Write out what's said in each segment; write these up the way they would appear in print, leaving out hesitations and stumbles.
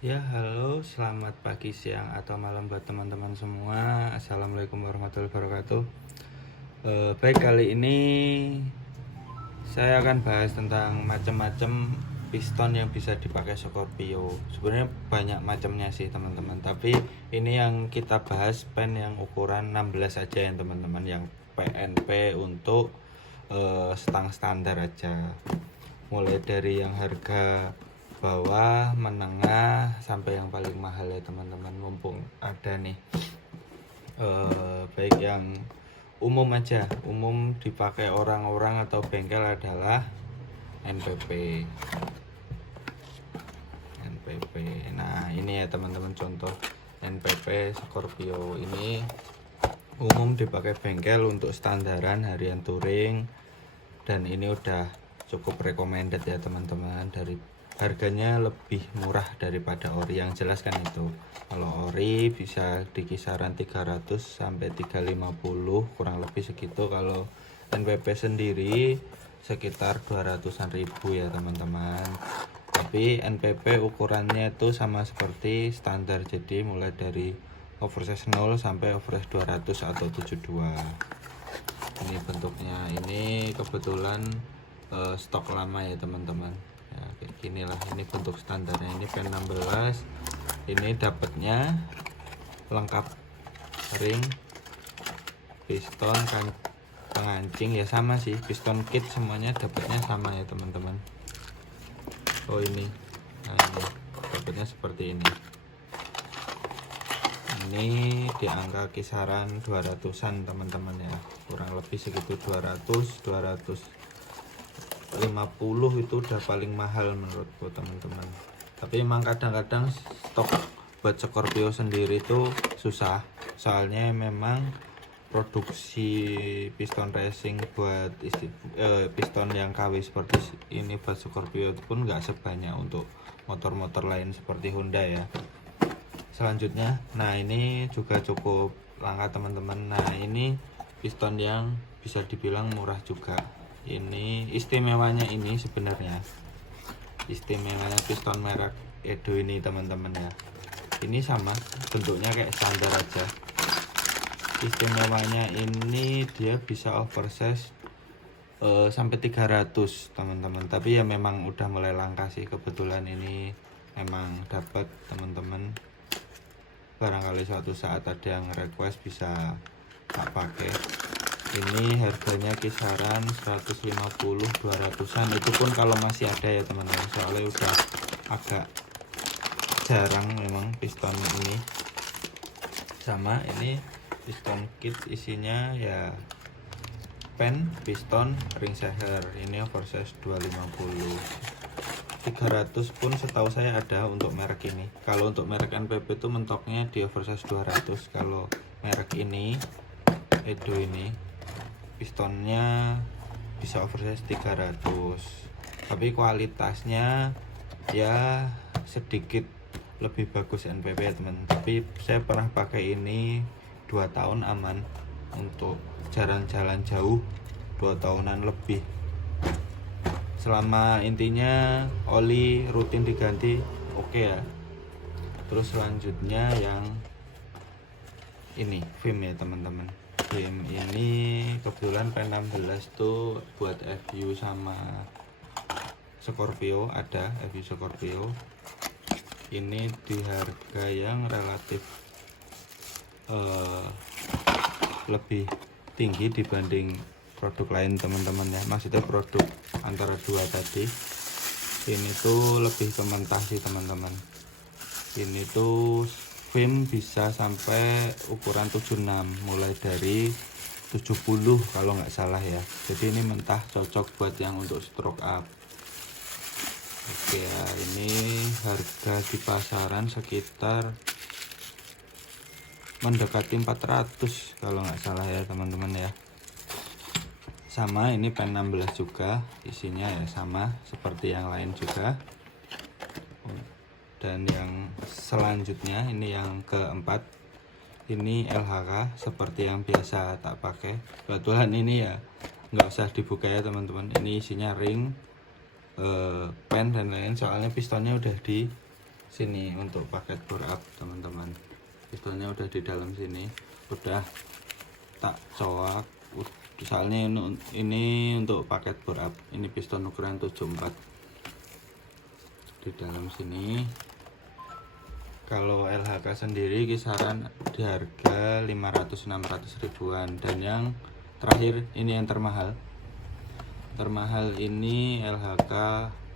Ya, halo, selamat pagi, siang, atau malam buat teman-teman semua. Assalamualaikum warahmatullahi wabarakatuh. Baik, kali ini saya akan bahas tentang macam-macam piston yang bisa dipakai Scorpio. Sebenarnya banyak macamnya sih teman-teman, tapi ini yang kita bahas pen yang ukuran 16 aja ya teman-teman, yang PNP untuk stang standar aja. Mulai dari yang harga bawah, menengah, sampai yang paling mahal ya teman-teman. Mumpung ada nih, baik yang umum aja, umum dipakai orang-orang atau bengkel adalah NPP. NPP. Nah, ini ya teman-teman contoh NPP Scorpio ini umum dipakai bengkel untuk standaran harian touring, dan ini udah cukup recommended ya teman-teman. Dari harganya lebih murah daripada ori, yang jelas kan itu. Kalau ori bisa di kisaran 300 sampai 350, kurang lebih segitu. Kalau NPP sendiri sekitar 200-an ribu ya teman-teman. Tapi NPP ukurannya itu sama seperti standar, jadi mulai dari oversize 0 sampai oversize 200 atau 72. Ini bentuknya, ini kebetulan stok lama ya teman-teman ya, kayak gini lah. Ini bentuk standarnya, ini pen 16. Ini dapatnya lengkap ring, piston, pengancing ya sama sih, piston kit semuanya dapatnya sama ya teman-teman. Oh ini, nah ini dapatnya seperti ini. Ini di angka kisaran 200-an teman-teman ya, kurang lebih segitu. 250 itu udah paling mahal menurutku teman-teman. Tapi emang kadang-kadang stok buat Scorpio sendiri itu susah, soalnya memang produksi piston racing buat piston yang KW seperti ini buat Scorpio itu pun nggak sebanyak untuk motor-motor lain seperti Honda ya. Selanjutnya, nah ini juga cukup langka teman-teman. Nah ini piston yang bisa dibilang murah juga. Ini istimewanya, ini sebenarnya istimewanya piston merek Edo ini teman-teman ya. Ini sama bentuknya kayak standar aja. Istimewanya ini dia bisa oversize sampai 300 teman-teman. Tapi ya memang udah mulai langka sih, kebetulan ini memang dapat teman-teman. Barangkali suatu saat ada yang request bisa tak pakai. Ini harganya kisaran 150-200an, itu pun kalau masih ada ya teman-teman, soalnya udah agak jarang memang piston ini. Sama ini piston kit, isinya ya pen, piston, ring seher. Ini oversize 250. 300 pun setahu saya ada untuk merek ini. Kalau untuk merek NPP itu mentoknya di oversize 200. Kalau merek ini Edo ini pistonnya bisa oversize 300. Tapi kualitasnya ya sedikit lebih bagus NPP ya teman. Tapi saya pernah pakai ini 2 tahun aman. Untuk jalan-jalan jauh 2 tahunan lebih. Selama intinya oli rutin diganti oke ya. Terus selanjutnya yang ini film ya teman-teman. Film ini kebetulan P16 tuh buat FU sama Scorpio, ada FU Scorpio. Ini di harga yang relatif lebih tinggi dibanding produk lain teman-teman ya. Maksudnya produk antara dua tadi, ini tuh lebih ke mentah sih teman-teman. Ini tuh film bisa sampai ukuran 76, mulai dari 70 kalau nggak salah ya. Jadi ini mentah, cocok buat yang untuk stroke up. Oke ya, ini harga di pasaran sekitar mendekati 400 kalau nggak salah ya teman-teman ya. Sama ini pen 16 juga, isinya ya sama seperti yang lain juga. Dan yang selanjutnya, ini yang keempat, ini LHK seperti yang biasa tak pakai. Kebetulan ini ya nggak usah dibuka ya teman-teman. Ini isinya ring, pen dan lain, soalnya pistonnya udah di sini untuk paket bore up teman-teman. Pistonnya udah di dalam sini, udah tak coak. Soalnya ini untuk paket bore up, ini piston ukuran 74 di dalam sini. Kalau LHK sendiri kisaran di harga 500-600 ribuan. Dan yang terakhir ini yang termahal ini LHK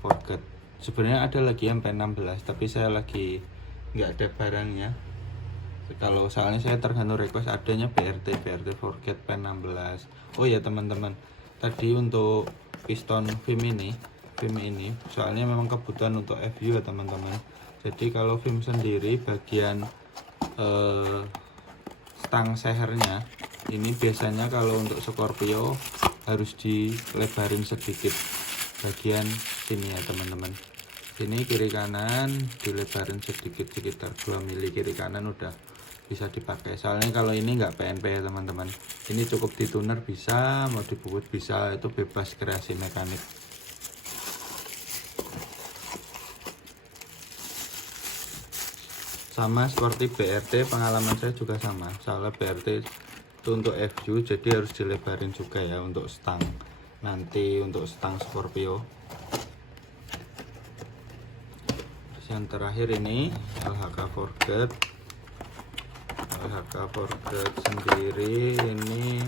Forget. Sebenarnya ada lagi yang P16 tapi saya lagi nggak ada barangnya. Kalau soalnya saya tergantung request, adanya BRT Forget P16. Oh ya teman-teman, tadi untuk piston VIM ini soalnya memang kebutuhan untuk FU ya teman-teman. Jadi kalau VIM sendiri bagian stang sehernya ini biasanya kalau untuk Scorpio harus dilebarin sedikit bagian sini ya teman-teman. Sini kiri kanan dilebarin sedikit, sekitar 2 mili kiri kanan udah bisa dipakai. Soalnya kalau ini nggak PNP ya teman-teman, ini cukup di tuner bisa, mau dibukut bisa, itu bebas kreasi mekanik. Sama seperti BRT, pengalaman saya juga sama. Soalnya BRT itu untuk FU, jadi harus dilebarin juga ya untuk stang. Nanti untuk stang Scorpio. Terus yang terakhir ini LHK Forget. LHK Forget sendiri ini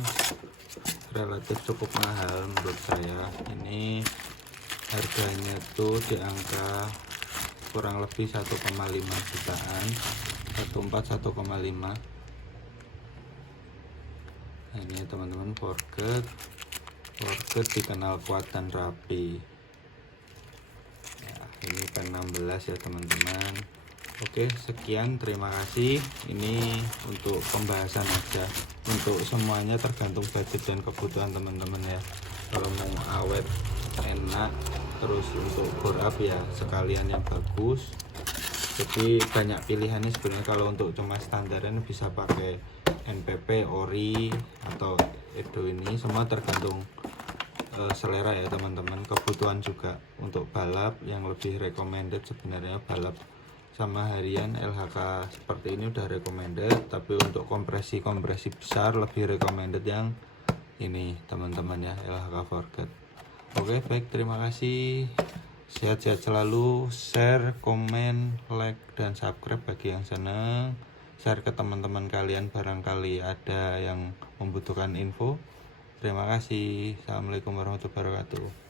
relatif cukup mahal menurut saya. Ini harganya tuh di angka kurang lebih 1,5 jutaan, 1,5. Nah, ini teman-teman Forget dikenal kuat dan rapi ya. Ini P16 ya teman-teman. Oke, sekian, terima kasih. Ini untuk pembahasan aja, untuk semuanya tergantung budget dan kebutuhan teman-teman ya. Kalau mau awet enak, terus untuk bore up ya sekalian yang bagus. Jadi banyak pilihannya sebenarnya. Kalau untuk cuma standaran bisa pakai NPP, Ori atau Edo, ini semua tergantung selera ya teman-teman, kebutuhan juga. Untuk balap yang lebih recommended sebenarnya balap sama harian LHK seperti ini udah recommended, tapi untuk kompresi besar lebih recommended yang ini teman-teman ya, LHK Forget. Oke, baik, terima kasih. Sehat-sehat selalu. Share, komen, like, dan subscribe bagi yang senang. Share ke teman-teman kalian barangkali ada yang membutuhkan info. Terima kasih. Assalamualaikum warahmatullahi wabarakatuh.